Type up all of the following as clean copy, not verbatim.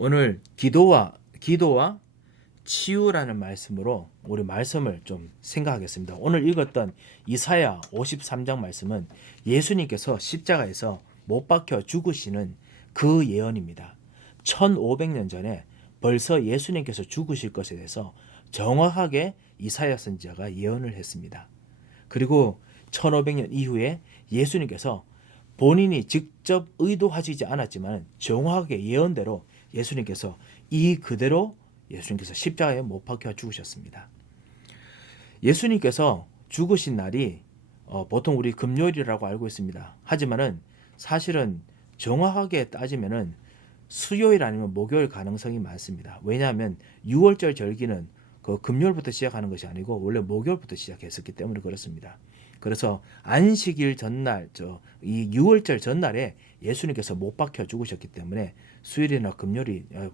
오늘 기도와 치유라는 말씀으로 우리 말씀을 좀 생각하겠습니다. 오늘 읽었던 이사야 53장 말씀은 예수님께서 십자가에서 못 박혀 죽으시는 그 예언입니다. 1500년 전에 벌써 예수님께서 죽으실 것에 대해서 정확하게 이사야 선지자가 예언을 했습니다. 그리고 1500년 이후에 예수님께서 본인이 직접 의도하시지 않았지만 정확하게 예언대로 예수님께서 그대로 예수님께서 십자가에 못 박혀 죽으셨습니다. 예수님께서 죽으신 날이 보통 우리 금요일이라고 알고 있습니다. 하지만은 사실은 정확하게 따지면은 수요일 아니면 목요일 가능성이 많습니다. 왜냐하면 6월절 절기는 그 금요일부터 시작하는 것이 아니고 원래 목요일부터 시작했었기 때문에 그렇습니다. 그래서 안식일 전날, 이 6월절 전날에 예수님께서 못 박혀 죽으셨기 때문에 수요일이나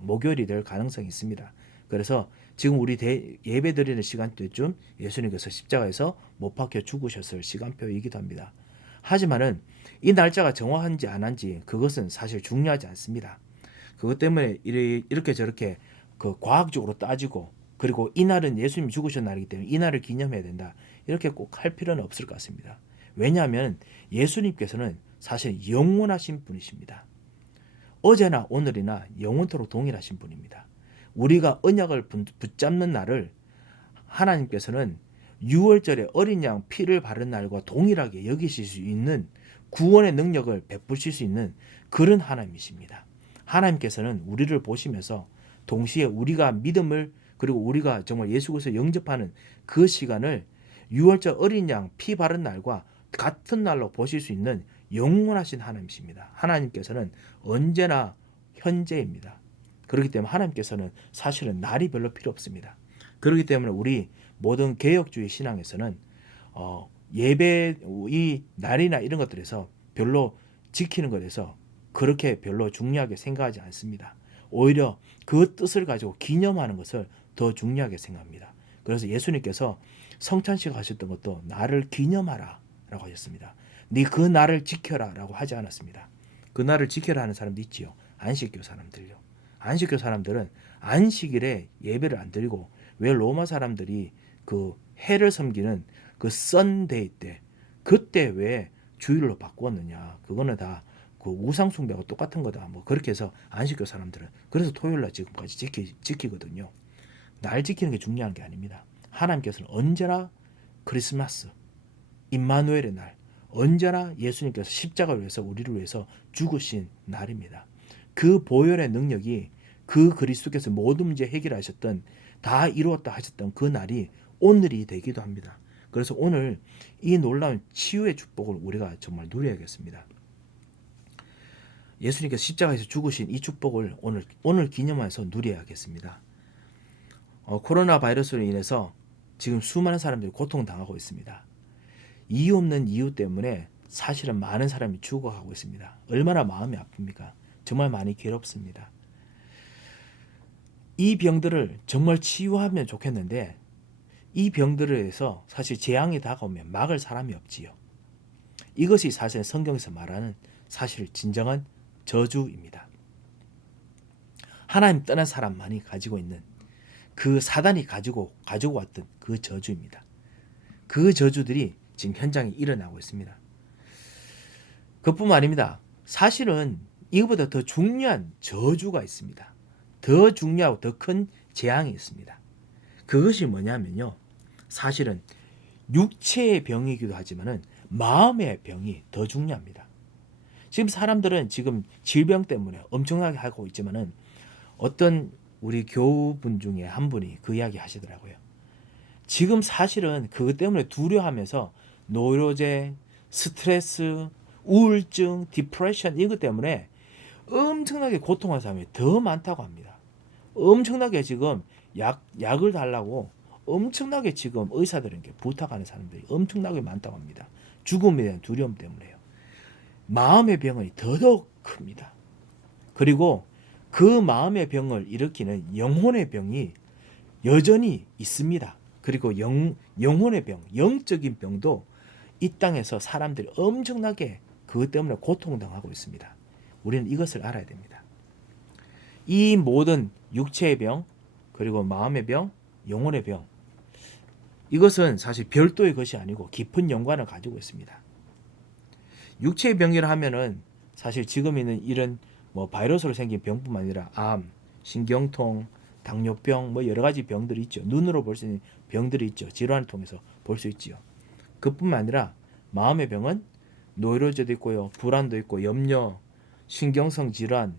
목요일이 될 가능성이 있습니다. 그래서 지금 우리 예배 드리는 시간대쯤 예수님께서 십자가에서 못 박혀 죽으셨을 시간표이기도 합니다. 하지만은 이 날짜가 정확한지 안 한지 그것은 사실 중요하지 않습니다. 그것 때문에 이렇게 저렇게 그 과학적으로 따지고 그리고 이 날은 예수님이 죽으신 날이기 때문에 이 날을 기념해야 된다. 이렇게 꼭 할 필요는 없을 것 같습니다. 왜냐하면 예수님께서는 사실 영원하신 분이십니다. 어제나 오늘이나 영원토록 동일하신 분입니다. 우리가 언약을 붙잡는 날을 하나님께서는 6월절에 어린 양 피를 바른 날과 동일하게 여기실 수 있는 구원의 능력을 베푸실 수 있는 그런 하나님이십니다. 하나님께서는 우리를 보시면서 동시에 우리가 믿음을 그리고 우리가 정말 예수 그리스도를 영접하는 그 시간을 6월절 어린 양 피 바른 날과 같은 날로 보실 수 있는 영원하신 하나님이십니다. 하나님께서는 언제나 현재입니다. 그렇기 때문에 하나님께서는 사실은 날이 별로 필요 없습니다. 그렇기 때문에 우리 모든 개혁주의 신앙에서는 예배 이 날이나 이런 것들에서 별로 지키는 것에서 그렇게 별로 중요하게 생각하지 않습니다. 오히려 그 뜻을 가지고 기념하는 것을 더 중요하게 생각합니다. 그래서 예수님께서 성찬식 하셨던 것도 나를 기념하라 라고 하셨습니다. 네 그 날을 지켜라 라고 하지 않았습니다. 그 날을 지켜라 하는 사람도 있지요. 안식교 사람들요. 안식교 사람들은 안식일에 예배를 안 드리고 왜 로마 사람들이 그 해를 섬기는 그 썬데이 때 그때 왜 주일로 바꾸었느냐. 그거는 다 그 우상 숭배하고 똑같은 거다. 뭐 그렇게 해서 안식교 사람들은 그래서 토요일날 지금까지 지키거든요. 날 지키는 게 중요한 게 아닙니다. 하나님께서는 언제나 크리스마스, 임마누엘의 날, 언제나 예수님께서 십자가를 위해서 우리를 위해서 죽으신 날입니다. 그 보혈의 능력이 그 그리스도께서 모든 문제 해결하셨던 다 이루었다 하셨던 그 날이 오늘이 되기도 합니다. 그래서 오늘 이 놀라운 치유의 축복을 우리가 정말 누려야겠습니다. 예수님께서 십자가에서 죽으신 이 축복을 오늘 기념해서 누려야겠습니다. 코로나 바이러스로 인해서 지금 수많은 사람들이 고통당하고 있습니다. 이유 없는 이유 때문에 사실은 많은 사람이 죽어가고 있습니다. 얼마나 마음이 아픕니까? 정말 많이 괴롭습니다. 이 병들을 정말 치유하면 좋겠는데 이 병들에 대해서 사실 재앙이 다가오면 막을 사람이 없지요. 이것이 사실 성경에서 말하는 사실 진정한 저주입니다. 하나님 떠난 사람만이 가지고 있는 그 사단이 가지고 왔던 그 저주입니다. 그 저주들이 지금 현장에 일어나고 있습니다. 그뿐만 아닙니다. 사실은 이거보다 더 중요한 저주가 있습니다. 더 중요하고 더 큰 재앙이 있습니다. 그것이 뭐냐면요. 사실은 육체의 병이기도 하지만은 마음의 병이 더 중요합니다. 지금 사람들은 지금 질병 때문에 엄청나게 하고 있지만은 어떤 우리 교우분 중에 한 분이 그 이야기 하시더라고요. 지금 사실은 그것 때문에 두려워하면서 노이로제, 스트레스, 우울증, 디프레션 이것 때문에 엄청나게 고통하는 사람이 더 많다고 합니다. 엄청나게 지금 약을 달라고 엄청나게 지금 의사들에게 부탁하는 사람들이 엄청나게 많다고 합니다. 죽음에 대한 두려움 때문에요. 마음의 병은 더더욱 큽니다. 그리고 그 마음의 병을 일으키는 영혼의 병이 여전히 있습니다. 그리고 영혼의 병, 영적인 병도 이 땅에서 사람들이 엄청나게 그것 때문에 고통당하고 있습니다. 우리는 이것을 알아야 됩니다. 이 모든 육체의 병, 그리고 마음의 병, 영혼의 병, 이것은 사실 별도의 것이 아니고 깊은 연관을 가지고 있습니다. 육체의 병이라 하면은 사실 지금 있는 이런 뭐 바이러스로 생긴 병뿐만 아니라 암, 신경통, 당뇨병, 뭐 여러 가지 병들이 있죠. 눈으로 볼 수 있는 병들이 있죠. 질환을 통해서 볼 수 있지요. 그뿐만 아니라 마음의 병은 노이로제도 있고요, 불안도 있고, 염려, 신경성 질환,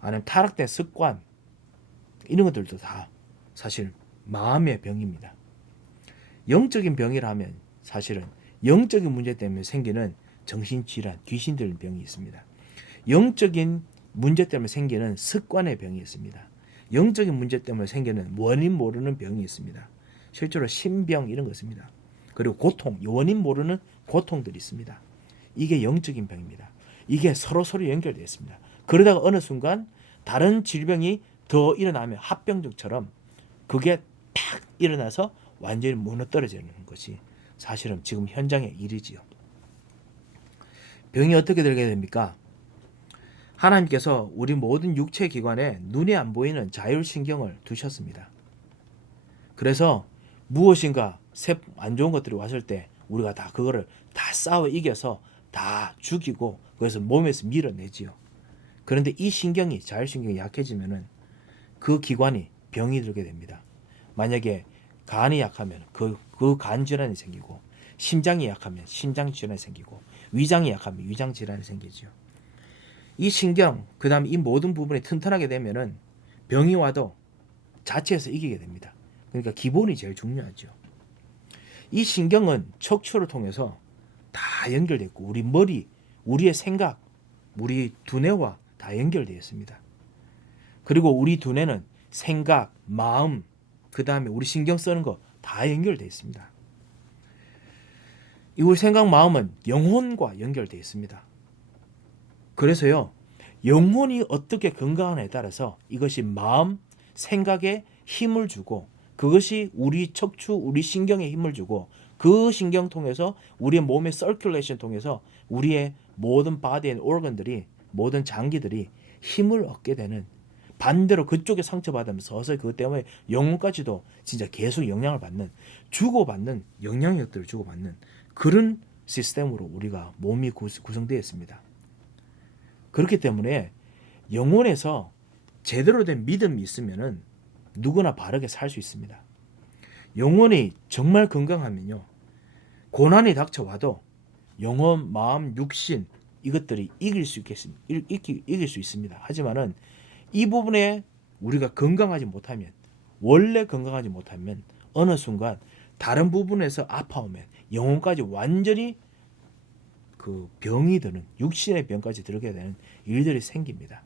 아니면 타락된 습관, 이런 것들도 다 사실 마음의 병입니다. 영적인 병이라 하면 사실은 영적인 문제 때문에 생기는 정신질환, 귀신 들린 병이 있습니다. 영적인 문제 때문에 생기는 습관의 병이 있습니다. 영적인 문제 때문에 생기는 원인 모르는 병이 있습니다. 실제로 신병 이런 거 있습니다. 그리고 고통, 원인 모르는 고통들이 있습니다. 이게 영적인 병입니다. 이게 서로 연결되어 있습니다. 그러다가 어느 순간 다른 질병이 더 일어나면 합병증처럼 그게 탁 일어나서 완전히 무너뜨려지는 것이 사실은 지금 현장의 일이지요. 병이 어떻게 들게 됩니까? 하나님께서 우리 모든 육체 기관에 눈에 안 보이는 자율신경을 두셨습니다. 그래서 무엇인가 안 좋은 것들이 왔을 때 우리가 다 그거를 다 싸워 이겨서 다 죽이고 그래서 몸에서 밀어내지요. 그런데 이 신경이, 자율신경이 약해지면은 그 기관이 병이 들게 됩니다. 만약에 간이 약하면 그 간 질환이 생기고, 심장이 약하면 심장 질환이 생기고, 위장이 약하면 위장 질환이 생기죠. 이 신경, 그 다음에 이 모든 부분이 튼튼하게 되면은 병이 와도 자체에서 이기게 됩니다. 그러니까 기본이 제일 중요하죠. 이 신경은 척추를 통해서 다 연결되어 있고, 우리 머리, 우리의 생각, 우리 두뇌와 다 연결되어 있습니다. 그리고 우리 두뇌는 생각, 마음, 그 다음에 우리 신경 쓰는 거 다 연결되어 있습니다. 이 우리 생각, 마음은 영혼과 연결되어 있습니다. 그래서요, 영혼이 어떻게 건강하냐에 따라서 이것이 마음, 생각에 힘을 주고, 그것이 우리 척추, 우리 신경에 힘을 주고, 그 신경 통해서 우리의 몸의 서큘레이션 통해서 우리의 모든 바디의 오르건들이, 모든 장기들이 힘을 얻게 되는, 반대로 그쪽에 상처받으면 서서히 그것 때문에 영혼까지도 진짜 계속 영향을 받는, 주고받는, 영향력들을 주고받는 그런 시스템으로 우리가 몸이 구성되어 있습니다. 그렇기 때문에 영혼에서 제대로 된 믿음이 있으면은 누구나 바르게 살 수 있습니다. 영혼이 정말 건강하면요, 고난이 닥쳐와도 영혼, 마음, 육신 이것들이 이길 수 있습니다. 하지만은 이 부분에 우리가 건강하지 못하면, 원래 건강하지 못하면 어느 순간 다른 부분에서 아파오면 영혼까지 완전히 그 병이 드는, 육신의 병까지 들게 되는 일들이 생깁니다.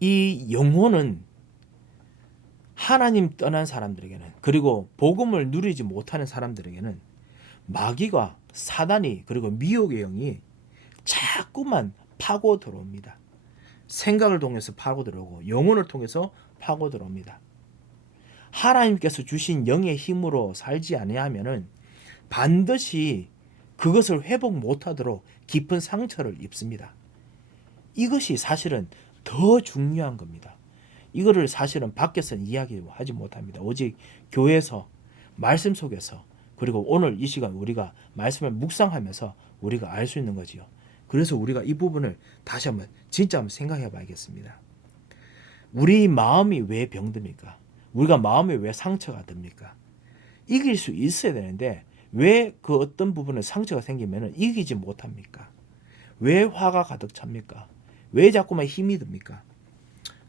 이 영혼은 하나님 떠난 사람들에게는, 그리고 복음을 누리지 못하는 사람들에게는 마귀가, 사단이, 그리고 미혹의 영이 자꾸만 파고 들어옵니다. 생각을 통해서 파고 들어오고 영혼을 통해서 파고 들어옵니다. 하나님께서 주신 영의 힘으로 살지 아니하면은 반드시 그것을 회복 못하도록 깊은 상처를 입습니다. 이것이 사실은 더 중요한 겁니다. 이거를 사실은 밖에서는 이야기하지 못합니다. 오직 교회에서, 말씀 속에서, 그리고 오늘 이 시간 우리가 말씀을 묵상하면서 우리가 알 수 있는 거지요. 그래서 우리가 이 부분을 다시 한번 진짜 한번 생각해 봐야겠습니다. 우리 마음이 왜 병듭니까? 우리가 마음에 왜 상처가 듭니까? 이길 수 있어야 되는데 왜 그 어떤 부분에 상처가 생기면 이기지 못합니까? 왜 화가 가득 찹니까? 왜 자꾸만 힘이 듭니까?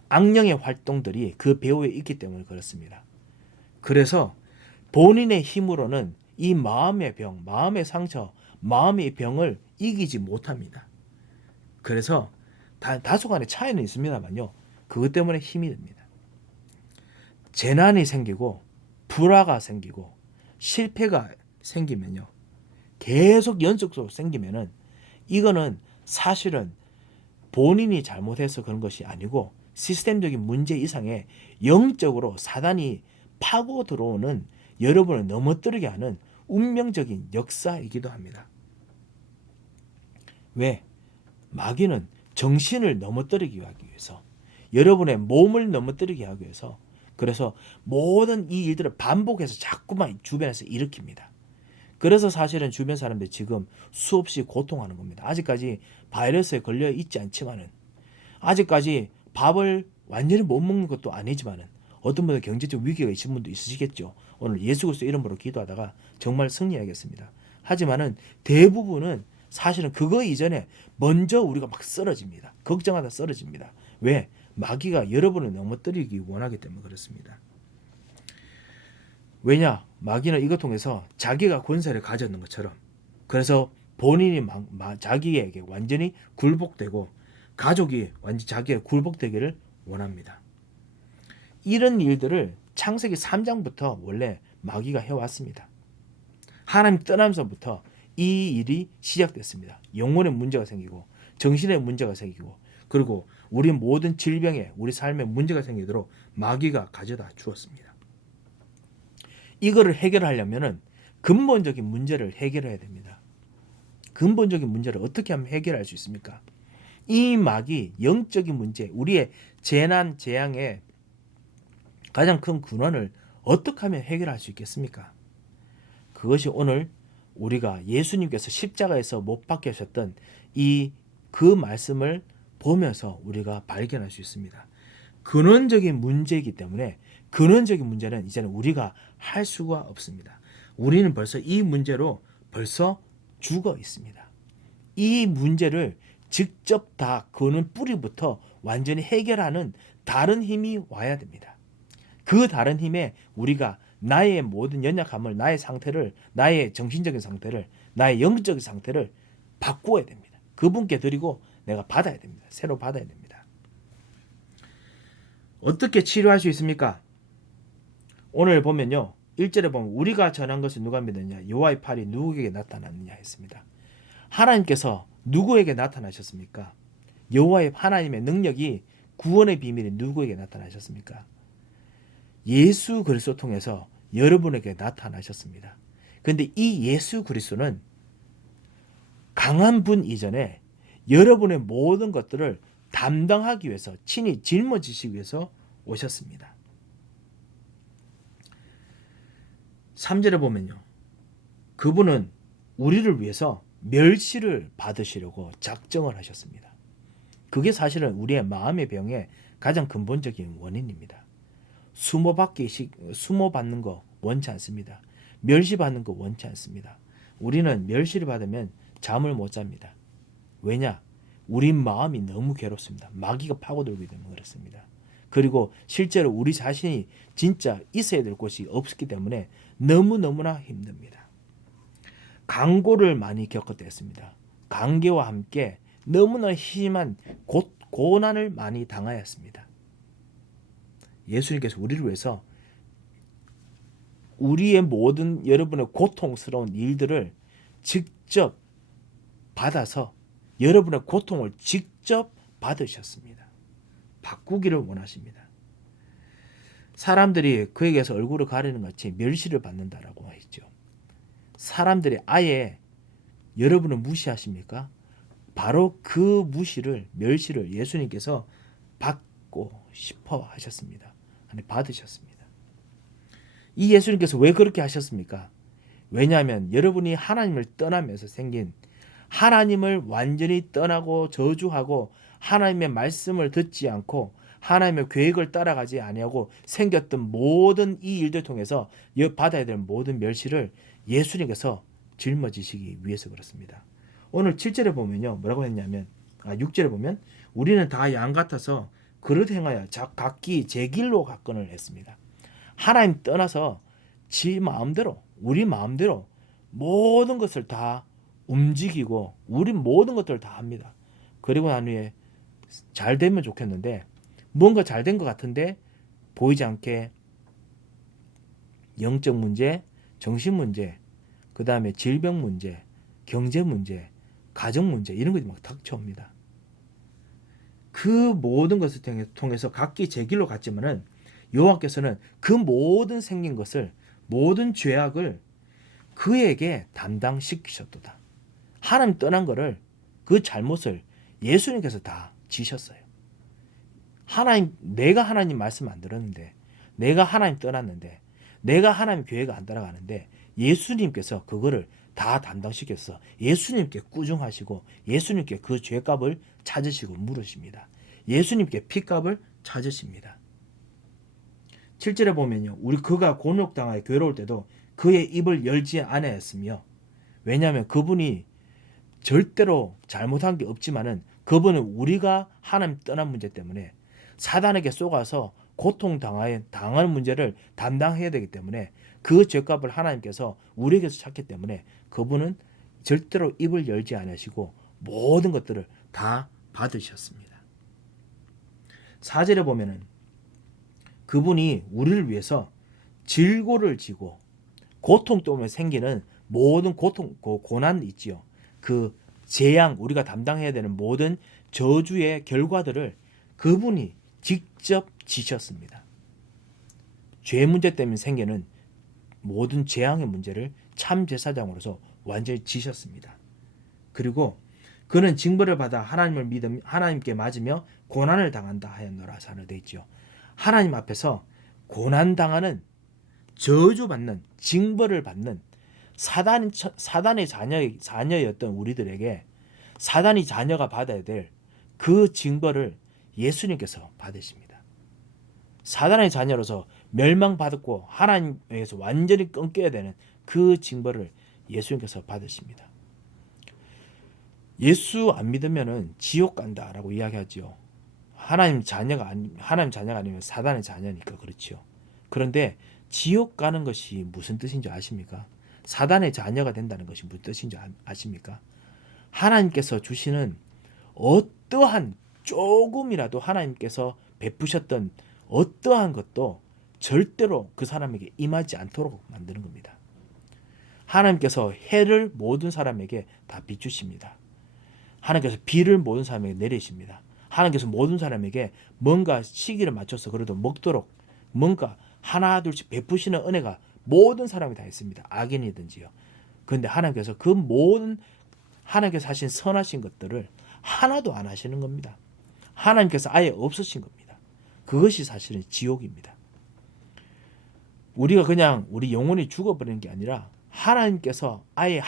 악령의 활동들이 그 배후에 있기 때문에 그렇습니다. 그래서 본인의 힘으로는 이 마음의 병, 마음의 상처, 마음의 병을 이기지 못합니다. 그래서 다소간의 차이는 있습니다만요, 그것 때문에 힘이 듭니다. 재난이 생기고 불화가 생기고 실패가 생기면요, 계속 연속적으로 생기면은 이거는 사실은 본인이 잘못해서 그런 것이 아니고 시스템적인 문제 이상의 영적으로 사단이 파고 들어오는, 여러분을 넘어뜨리게 하는 운명적인 역사이기도 합니다. 왜? 마귀는 정신을 넘어뜨리기 하기 위해서, 여러분의 몸을 넘어뜨리게 하기 위해서, 그래서 모든 이 일들을 반복해서 자꾸만 주변에서 일으킵니다. 그래서 사실은 주변 사람들이 지금 수없이 고통하는 겁니다. 아직까지 바이러스에 걸려 있지 않지만은, 아직까지 밥을 완전히 못 먹는 것도 아니지만은, 어떤 분은 경제적 위기가 있으신 분도 있으시겠죠. 오늘 예수 그리스도 이름으로 기도하다가 정말 승리하겠습니다. 하지만은 대부분은 사실은 그거 이전에 먼저 우리가 막 쓰러집니다. 걱정하다 쓰러집니다. 왜? 마귀가 여러분을 넘어뜨리기 원하기 때문에 그렇습니다. 왜냐? 마귀는 이것 통해서 자기가 권세를 가졌는 것처럼, 그래서 본인이 자기에게 완전히 굴복되고 가족이 완전히 자기에 굴복되기를 원합니다. 이런 일들을 창세기 3장부터 원래 마귀가 해왔습니다. 하나님 떠나면서부터 이 일이 시작됐습니다. 영혼의 문제가 생기고 정신의 문제가 생기고, 그리고 우리 모든 질병에 우리 삶에 문제가 생기도록 마귀가 가져다 주었습니다. 이거를 해결하려면은 근본적인 문제를 해결해야 됩니다. 근본적인 문제를 어떻게 하면 해결할 수 있습니까? 이 마귀 영적인 문제, 우리의 재난 재앙의 가장 큰 근원을 어떻게 하면 해결할 수 있겠습니까? 그것이 오늘 우리가 예수님께서 십자가에서 못 박혀 하셨던 그 말씀을 보면서 우리가 발견할 수 있습니다. 근원적인 문제이기 때문에 근원적인 문제는 이제는 우리가 할 수가 없습니다. 우리는 벌써 이 문제로 벌써 죽어 있습니다. 이 문제를 직접 다 그는 뿌리부터 완전히 해결하는 다른 힘이 와야 됩니다. 그 다른 힘에 우리가 나의 모든 연약함을, 나의 상태를, 나의 정신적인 상태를, 나의 영적인 상태를 바꾸어야 됩니다. 그분께 드리고 내가 받아야 됩니다. 새로 받아야 됩니다. 어떻게 치료할 수 있습니까? 오늘 보면요, 1절에 보면 우리가 전한 것을 누가 믿느냐, 여호와의 팔이 누구에게 나타났느냐 했습니다. 하나님께서 누구에게 나타나셨습니까? 여호와의 하나님의 능력이, 구원의 비밀이 누구에게 나타나셨습니까? 예수 그리스도 통해서 여러분에게 나타나셨습니다. 그런데 이 예수 그리스도는 강한 분 이전에 여러분의 모든 것들을 담당하기 위해서, 친히 짊어지시기 위해서 오셨습니다. 3절에 보면요, 그분은 우리를 위해서 멸시를 받으시려고 작정을 하셨습니다. 그게 사실은 우리의 마음의 병의 가장 근본적인 원인입니다. 수모받는 거 원치 않습니다. 멸시받는 거 원치 않습니다. 우리는 멸시를 받으면 잠을 못 잡니다. 왜냐? 우리 마음이 너무 괴롭습니다. 마귀가 파고들기 때문에 그렇습니다. 그리고 실제로 우리 자신이 진짜 있어야 될 곳이 없기 때문에 너무너무나 힘듭니다. 강고를 많이 겪었습니다. 관계와 함께 너무나 심한 고난을 많이 당하였습니다. 예수님께서 우리를 위해서 우리의 모든 여러분의 고통스러운 일들을 직접 받아서 여러분의 고통을 직접 받으셨습니다. 바꾸기를 원하십니다. 사람들이 그에게서 얼굴을 가리는 같이 멸시를 받는다라고 했죠. 사람들이 아예 여러분을 무시하십니까? 바로 그 멸시를 예수님께서 받고 싶어 하셨습니다. 아니, 받으셨습니다. 이 예수님께서 왜 그렇게 하셨습니까? 왜냐하면 여러분이 하나님을 떠나면서 생긴, 하나님을 완전히 떠나고 저주하고 하나님의 말씀을 듣지 않고 하나님의 계획을 따라가지 아니하고 생겼던 모든 이 일들 통해서 받아야 될 모든 멸시를 예수님께서 짊어지시기 위해서 그렇습니다. 오늘 7절에 보면요, 뭐라고 했냐면, 6절에 보면 우리는 다 양 같아서 그릇 행하여 각기 제 길로 갔건을 했습니다. 하나님 떠나서 우리 마음대로 모든 것을 다 움직이고 우리 모든 것들을 다 합니다. 그리고 난 후에 잘 되면 좋겠는데, 뭔가 잘 된 것 같은데 보이지 않게 영적 문제, 정신 문제, 그 다음에 질병 문제, 경제 문제, 가정 문제, 이런 것들이 막 닥쳐옵니다. 그 모든 것을 통해서 각기 제 길로 갔지만은 여호와께서는 그 모든 생긴 것을, 모든 죄악을 그에게 담당시키셨도다. 하나님 떠난 거를, 그 잘못을 예수님께서 다 지셨어요. 내가 하나님 말씀 안 들었는데, 내가 하나님 떠났는데, 내가 하나님 교회가 안 따라가는데 예수님께서 그거를 다 담당시켜서 예수님께 꾸중하시고 예수님께 그 죄값을 찾으시고 물으십니다. 예수님께 피값을 찾으십니다. 7절에 보면요, 우리 그가 곤욕당하여 괴로울 때도 그의 입을 열지 아니하였으며, 왜냐하면 그분이 절대로 잘못한 게 없지만은 그분은 우리가 하나님 떠난 문제 때문에 사단에게 쏘가서 당하는 문제를 담당해야 되기 때문에 그 죄값을 하나님께서 우리에게서 찾기 때문에 그분은 절대로 입을 열지 않으시고 모든 것들을 다 받으셨습니다. 4절에 보면은 그분이 우리를 위해서 질고를 지고 고통 때문에 생기는 모든 고난 있지요. 그 재앙, 우리가 담당해야 되는 모든 저주의 결과들을 그분이 직접 지셨습니다. 죄 문제 때문에 생기는 모든 재앙의 문제를 참 제사장으로서 완전히 지셨습니다. 그리고 그는 징벌을 받아 하나님을 믿으며 하나님께 맞으며 고난을 당한다 하였노라 사는 돼 있죠. 하나님 앞에서 고난 당하는, 저주받는, 징벌을 받는 사단의 자녀였던 우리들에게 사단이 자녀가 받아야 될 그 징벌을 예수님께서 받으십니다. 사단의 자녀로서 멸망받았고 하나님에서 완전히 끊겨야 되는 그 징벌을 예수님께서 받으십니다. 예수 안 믿으면은 지옥 간다라고 이야기하죠. 하나님 자녀가 아니면 사단의 자녀니까 그렇죠. 그런데 지옥 가는 것이 무슨 뜻인지 아십니까? 사단의 자녀가 된다는 것이 무슨 뜻인지 아십니까? 하나님께서 주시는 어떠한 조금이라도 하나님께서 베푸셨던 어떠한 것도 절대로 그 사람에게 임하지 않도록 만드는 겁니다. 하나님께서 해를 모든 사람에게 다 비추십니다. 하나님께서 비를 모든 사람에게 내리십니다. 하나님께서 모든 사람에게 뭔가 시기를 맞춰서 그래도 먹도록 뭔가 하나 둘씩 베푸시는 은혜가 모든 사람이 다 있습니다. 악인이든지요. 그런데 하나님께서 그 모든 하나님께서 하신 선하신 것들을 하나도 안 하시는 겁니다. 하나님께서 아예 없으신 겁니다. 그것이 사실은 지옥입니다. 우리가 그냥 우리 영혼이 죽어버리는 게 아니라 하나님께서 아예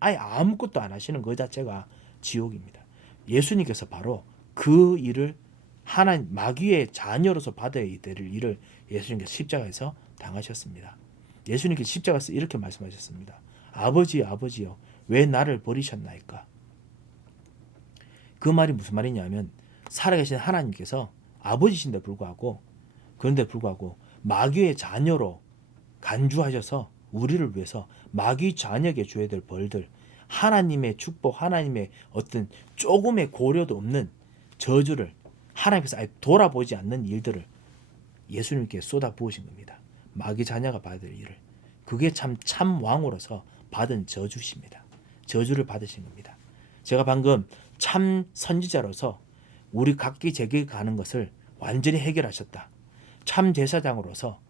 아무것도 안 하시는 그 자체가 지옥입니다. 예수님께서 바로 그 일을 하나님 마귀의 자녀로서 받아야 될 일을 예수님께서 십자가에서 당하셨습니다. 예수님께서 십자가에서 이렇게 말씀하셨습니다. 아버지요 왜 나를 버리셨나이까? 그 말이 무슨 말이냐면 살아계신 하나님께서 아버지신데 불구하고 그런데 불구하고 마귀의 자녀로 간주하셔서 우리를 위해서 마귀 자녀에게 줘야 될 벌들, 하나님의 축복, 하나님의 어떤 조금의 고려도 없는 저주를 하나님께서 아예 돌아보지 않는 일들을 예수님께 쏟아 부으신 겁니다. 마귀 자녀가 받을 일을. 그게 참 왕으로서 받은 저주십니다. 저주를 받으신 겁니다. 제가 방금 참 선지자로서 우리 각기 제길 가는 것을 완전히 해결하셨다. 참 제사장으로서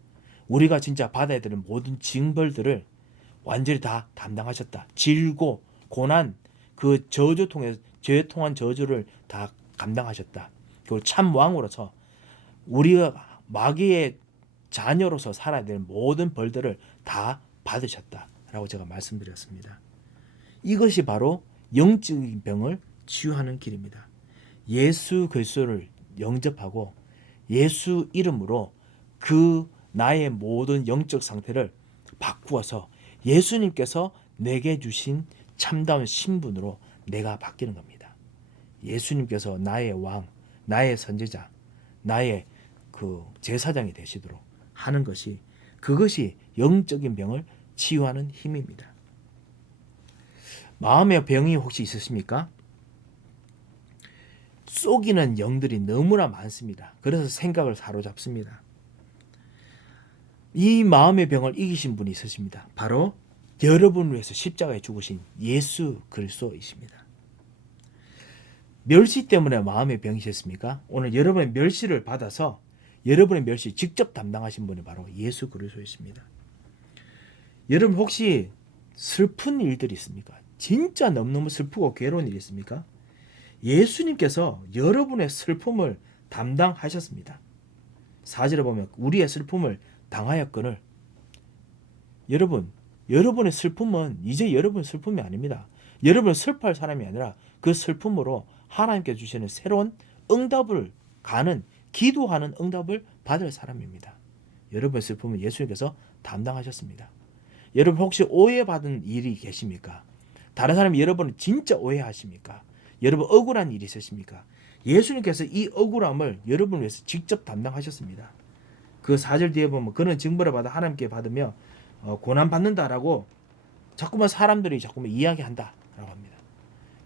우리가 진짜 받아야 되는 모든 징벌들을 완전히 다 담당하셨다. 질고 고난 그 죄에 통한 저주를 다 감당하셨다. 그리고 참 왕으로서 우리가 마귀의 자녀로서 살아야 될 모든 벌들을 다 받으셨다라고 제가 말씀드렸습니다. 이것이 바로 영적인 병을 치유하는 길입니다. 예수 그리스도를 영접하고 예수 이름으로 그 나의 모든 영적 상태를 바꾸어서 예수님께서 내게 주신 참다운 신분으로 내가 바뀌는 겁니다. 예수님께서 나의 왕, 나의 선지자, 나의 그 제사장이 되시도록 하는 것이 그것이 영적인 병을 치유하는 힘입니다. 마음의 병이 혹시 있으십니까? 속이는 영들이 너무나 많습니다. 그래서 생각을 사로잡습니다. 이 마음의 병을 이기신 분이 있으십니다. 바로 여러분을 위해서 십자가에 죽으신 예수 그리스도이십니다. 멸시 때문에 마음의 병이셨습니까? 오늘 여러분의 멸시를 받아서 여러분의 멸시 직접 담당하신 분이 바로 예수 그리스도이십니다. 여러분 혹시 슬픈 일들이 있습니까? 진짜 너무너무 슬프고 괴로운 일이 있습니까? 예수님께서 여러분의 슬픔을 담당하셨습니다. 4절에 보면 우리의 슬픔을 당하였거늘. 여러분의 슬픔은 이제 여러분의 슬픔이 아닙니다. 여러분은 슬퍼할 사람이 아니라 그 슬픔으로 하나님께 주시는 새로운 응답을 가는, 기도하는 응답을 받을 사람입니다. 여러분의 슬픔은 예수님께서 담당하셨습니다. 여러분 혹시 오해받은 일이 계십니까? 다른 사람이 여러분을 진짜 오해하십니까? 여러분 억울한 일이 있으십니까? 예수님께서 이 억울함을 여러분을 위해서 직접 담당하셨습니다. 그 4절 뒤에 보면 그는 징벌을 받아 하나님께 받으며 고난받는다라고 자꾸만 사람들이 자꾸만 이야기한다라고 합니다.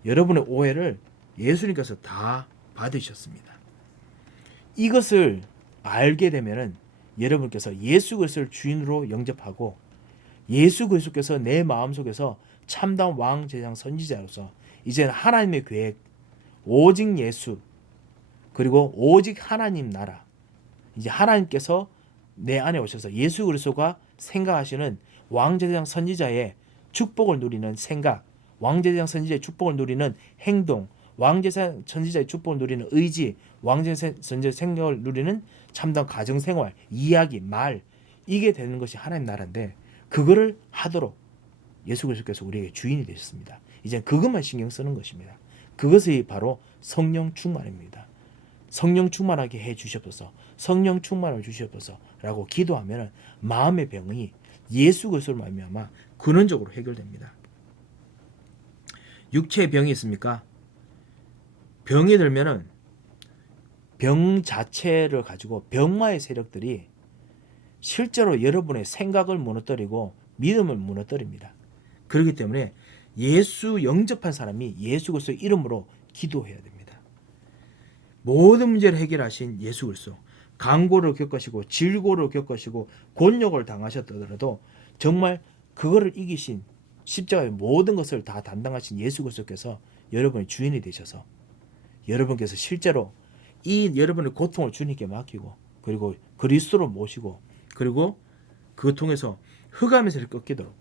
여러분의 오해를 예수님께서 다 받으셨습니다. 이것을 알게 되면은 여러분께서 예수 그리스도를 주인으로 영접하고 예수 그리스도께서 내 마음속에서 참다운 왕 제장 선지자로서 이제는 하나님의 계획, 오직 예수, 그리고 오직 하나님 나라, 이제 하나님께서 내 안에 오셔서 예수 그리스도가 생각하시는 왕 제장 선지자의 축복을 누리는 생각, 왕 제장 선지자의 축복을 누리는 행동, 왕 제장 선지자의 축복을 누리는 의지, 왕 제장 선지자의 생각을 누리는 참다운 가정생활, 이야기, 말, 이게 되는 것이 하나님 나라인데 그거를 하도록 예수 그리스도께서 우리에게 주인이 되셨습니다. 이제 그것만 신경 쓰는 것입니다. 그것이 바로 성령 충만입니다. 성령 충만하게 해 주시옵소서, 성령 충만을 주시옵소서 라고 기도하면 마음의 병이 예수 그리스도로 말미암아 근원적으로 해결됩니다. 육체의 병이 있습니까? 병이 들면은 병 자체를 가지고 병마의 세력들이 실제로 여러분의 생각을 무너뜨리고 믿음을 무너뜨립니다. 그렇기 때문에 예수 영접한 사람이 예수 그리스도의 이름으로 기도해야 됩니다. 모든 문제를 해결하신 예수 그리스도, 강고를 겪으시고 질고를 겪으시고 곤욕을 당하셨더라도 정말 그거를 이기신 십자가의 모든 것을 다 담당하신 예수 그리스도께서 여러분의 주인이 되셔서 여러분께서 실제로 이 여러분의 고통을 주님께 맡기고 그리고 그리스도로 모시고 그리고 그 통해서 흑암의 세를 꺾이도록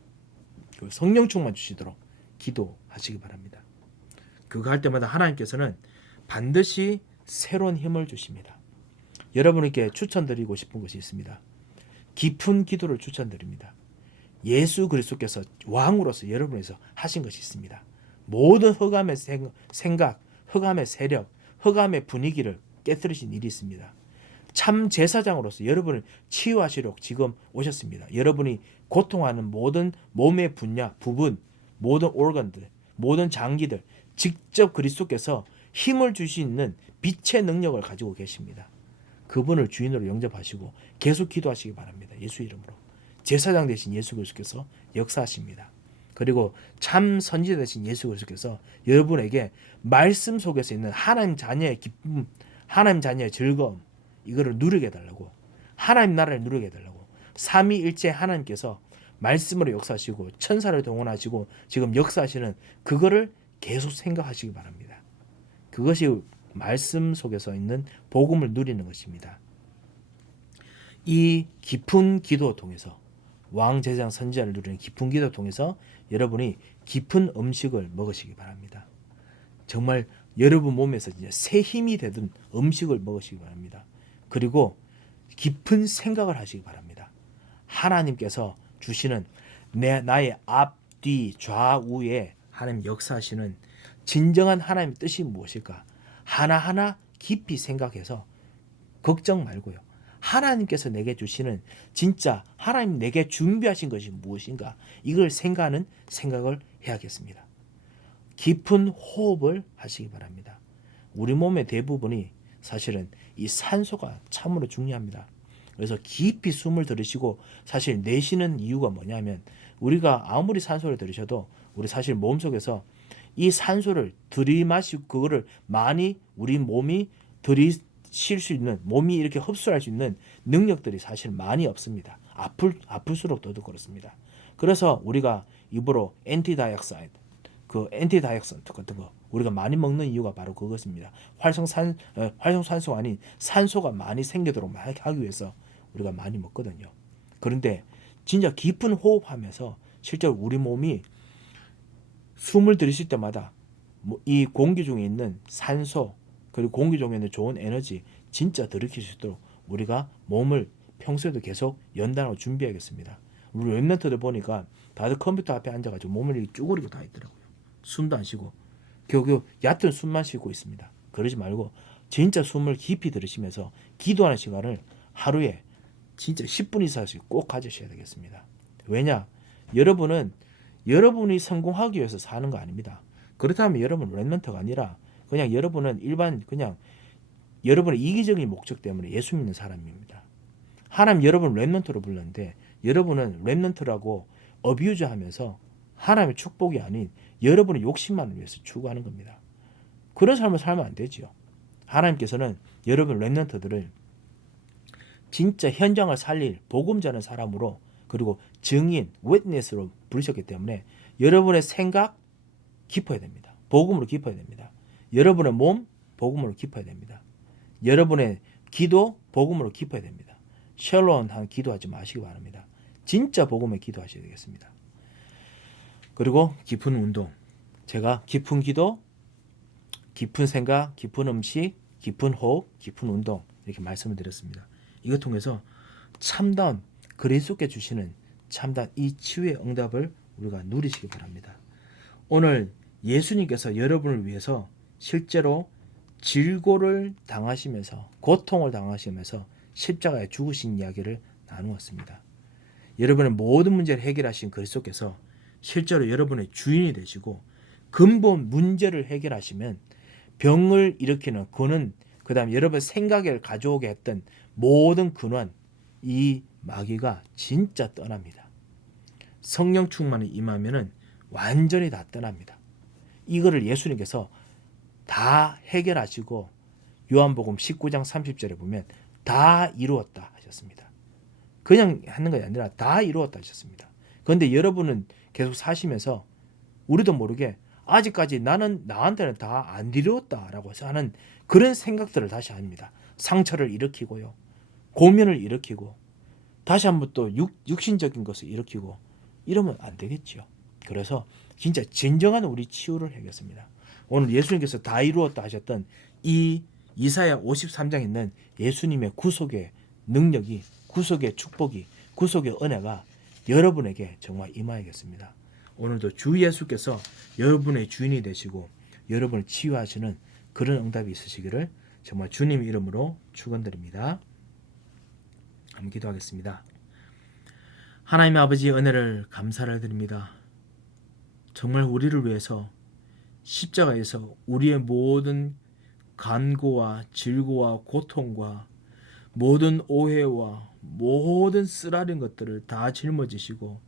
성령 충만 주시도록 기도하시기 바랍니다. 그거 할 때마다 하나님께서는 반드시 새로운 힘을 주십니다. 여러분에게 추천드리고 싶은 것이 있습니다. 깊은 기도를 추천드립니다. 예수 그리스도께서 왕으로서 여러분에서 하신 것이 있습니다. 모든 흑암의 생각, 흑암의 세력, 흑암의 분위기를 깨뜨리신 일이 있습니다. 참 제사장으로서 여러분을 치유하시려고 지금 오셨습니다. 여러분이 고통하는 모든 몸의 분야, 부분, 모든 organ들, 모든 장기들 직접 그리스도께서 힘을 주시는 빛의 능력을 가지고 계십니다. 그분을 주인으로 영접하시고 계속 기도하시기 바랍니다. 예수 이름으로. 제사장 되신 예수 그리스도께서 역사하십니다. 그리고 참 선지자 되신 예수 그리스도께서 여러분에게 말씀 속에서 있는 하나님 자녀의 기쁨, 하나님 자녀의 즐거움, 이거를 누리게 해달라고, 하나님 나라를 누리게 해달라고 삼위일체 하나님께서 말씀으로 역사하시고 천사를 동원하시고 지금 역사하시는 그거를 계속 생각하시기 바랍니다. 그것이 말씀 속에서 있는 복음을 누리는 것입니다. 이 깊은 기도 통해서 왕 제사장 선지자를 누리는 깊은 기도 통해서 여러분이 깊은 음식을 먹으시기 바랍니다. 정말 여러분 몸에서 이제 새 힘이 되던 음식을 먹으시기 바랍니다. 그리고 깊은 생각을 하시기 바랍니다. 하나님께서 주시는 나의 앞, 뒤, 좌우에 하나님 역사하시는 진정한 하나님의 뜻이 무엇일까? 하나하나 깊이 생각해서 걱정 말고요. 하나님께서 내게 주시는 진짜 하나님 내게 준비하신 것이 무엇인가? 이걸 생각하는 생각을 해야겠습니다. 깊은 호흡을 하시기 바랍니다. 우리 몸의 대부분이 사실은 이 산소가 참으로 중요합니다. 그래서 깊이 숨을 들이쉬고 사실 내쉬는 이유가 뭐냐면 우리가 아무리 산소를 들이셔도 우리 사실 몸속에서 이 산소를 들이마시고 그거를 많이 우리 몸이 들이쉴 수 있는, 몸이 이렇게 흡수할 수 있는 능력들이 사실 많이 없습니다. 아플수록 더더 그렇습니다. 그래서 우리가 입으로 엔티다이옥사이드, 그 엔티다이옥산트 같은 거 우리가 많이 먹는 이유가 바로 그것입니다. 활성산소가 아닌 산소가 많이 생기도록 하기 위해서 우리가 많이 먹거든요. 그런데 진짜 깊은 호흡하면서 실제로 우리 몸이 숨을 들이쉴 때마다 이 공기 중에 있는 산소 그리고 공기 중에 있는 좋은 에너지 진짜 들이킬 수 있도록 우리가 몸을 평소에도 계속 연단하고 준비하겠습니다. 우리 랩런트들 보니까 다들 컴퓨터 앞에 앉아가지고 몸을 이렇게 쭈그리고 다 있더라고요. 숨도 안 쉬고 겨우 얕은 숨만 쉬고 있습니다. 그러지 말고 진짜 숨을 깊이 들이쉬면서 기도하는 시간을 하루에 진짜 10분 이상씩 꼭 가지셔야 되겠습니다. 왜냐? 여러분이 성공하기 위해서 사는 거 아닙니다. 그렇다면 여러분은 랩런트가 아니라 그냥 여러분은 그냥 여러분의 이기적인 목적 때문에 예수 믿는 사람입니다. 하나님 여러분 랩런트로 불렀는데 여러분은 랩런트라고 어뷰즈하면서 하나님의 축복이 아닌 여러분의 욕심만을 위해서 추구하는 겁니다. 그런 삶을 살면 안 되지요. 하나님께서는 여러분 랩런트들을 진짜 현장을 살릴 복음 전하는 사람으로 그리고 증인, witness로 부르셨기 때문에 여러분의 생각 깊어야 됩니다. 복음으로 깊어야 됩니다. 여러분의 몸 복음으로 깊어야 됩니다. 여러분의 기도 복음으로 깊어야 됩니다. 셜로운한 기도하지 마시기 바랍니다. 진짜 복음에 기도하셔야 되겠습니다. 그리고 깊은 운동. 제가 깊은 기도, 깊은 생각, 깊은 음식, 깊은 호흡, 깊은 운동 이렇게 말씀을 드렸습니다. 이것 통해서 참다운 그리스도께 주시는 참다운 이 치유의 응답을 우리가 누리시기 바랍니다. 오늘 예수님께서 여러분을 위해서 실제로 질고를 당하시면서 고통을 당하시면서 십자가에 죽으신 이야기를 나누었습니다. 여러분의 모든 문제를 해결하신 그리스도께서 실제로 여러분의 주인이 되시고 근본 문제를 해결하시면 병을 일으키는 근원, 그 다음에 여러분의 생각을 가져오게 했던 모든 근원, 이 마귀가 진짜 떠납니다. 성령 충만이 임하면은 완전히 다 떠납니다. 이거를 예수님께서 다 해결하시고 요한복음 19장 30절에 보면 다 이루었다 하셨습니다. 그냥 하는 것이 아니라 다 이루었다 하셨습니다. 그런데 여러분은 계속 사시면서 우리도 모르게 아직까지 나한테는 다 안 이루었다라고 하는 그런 생각들을 다시 합니다. 상처를 일으키고요. 고민을 일으키고 다시 한번 또 육신적인 것을 일으키고 이러면 안 되겠죠. 그래서 진짜 진정한 우리 치유를 해야겠습니다. 오늘 예수님께서 다 이루었다 하셨던 이 이사야 53장에 있는 예수님의 구속의 능력이, 구속의 축복이, 구속의 은혜가 여러분에게 정말 임하겠습니다. 오늘도 주 예수께서 여러분의 주인이 되시고 여러분을 치유하시는 그런 응답이 있으시기를 정말 주님 이름으로 축원드립니다. 한번 기도하겠습니다. 하나님의 아버지의 은혜를 감사를 드립니다. 정말 우리를 위해서 십자가에서 우리의 모든 간고와 질고와 고통과 모든 오해와 모든 쓰라린 것들을 다 짊어지시고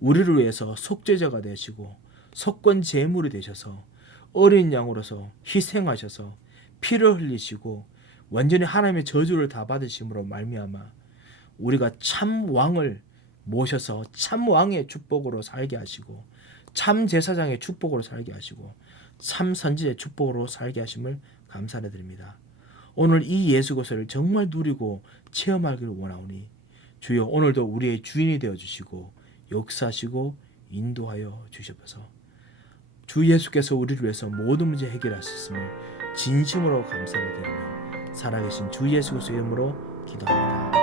우리를 위해서 속죄자가 되시고 속건 제물이 되셔서 어린 양으로서 희생하셔서 피를 흘리시고 완전히 하나님의 저주를 다 받으심으로 말미암아 우리가 참 왕을 모셔서 참 왕의 축복으로 살게 하시고 참 제사장의 축복으로 살게 하시고 참 선지자의 축복으로 살게 하심을 감사를 드립니다. 오늘 이 예수 그리스도를 정말 누리고 체험하기를 원하오니 주여 오늘도 우리의 주인이 되어주시고 역사하시고 인도하여 주시옵소서. 주 예수께서 우리를 위해서 모든 문제 해결하셨음을 진심으로 감사를 드리며 살아계신 주 예수 그리스도 이름으로 기도합니다.